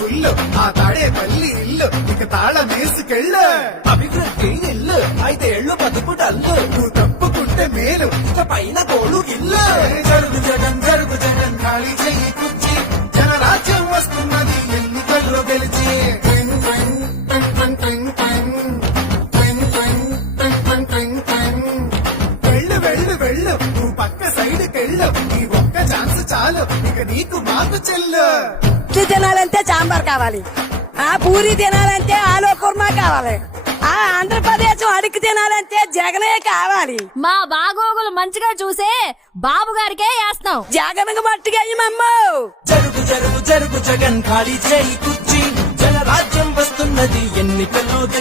Full ఆ తాడేపల్లి ఇల్లు ఇక తాళమేసుకెళ్ళు. అభివృద్ధి ఇల్లు 5 ఏళ్లు బతుకు డల్లు నువ్వు తప్పుకుంటే మేలు ఇక పైన గోడు ఇల్లు జరుగు జగన్ ఖాళీ చెయ్యి కుర్చీ జనరాజ్యం వస్తున్నది ఎన్నికల్లో గెలిచి. ట్వింగ్ ట్వింగ్ ట్వింగ్ ట్వింగ్ ట్వింగ్ ట్వింగ్ ట్వింగ్ ట్వింగ్ ట్వింగ్ ట్వింగ్ ట్వింగ్. వెళ్ళు వెళ్ళు వెళ్ళు నువ్వు పక్క సైడ్ కెళ్ళు ఈ ఒక్క ఛాన్స్ చాలు ఇక నీకు మాకు చెల్లు. ఇడ్లీ తినాలంటే సాంబార్ కావాలి, ఆ పూరి తినాలంటే ఆలు కుర్మా కావాలి, ఆ ఆంధ్రప్రదేశ్ అడిగి తినాలంటే జగనే కావాలి. మా బాగోగులు మంచిగా చూసే బాబు గారికే వేస్తాం. జగన్ మట్టిగా జరుగు జరుగు జరుగు జగన్ ఖాళీ చేయి కుర్చీ జనరాజ్యం వస్తున్నది ఎన్నికల్లో గెలిచి.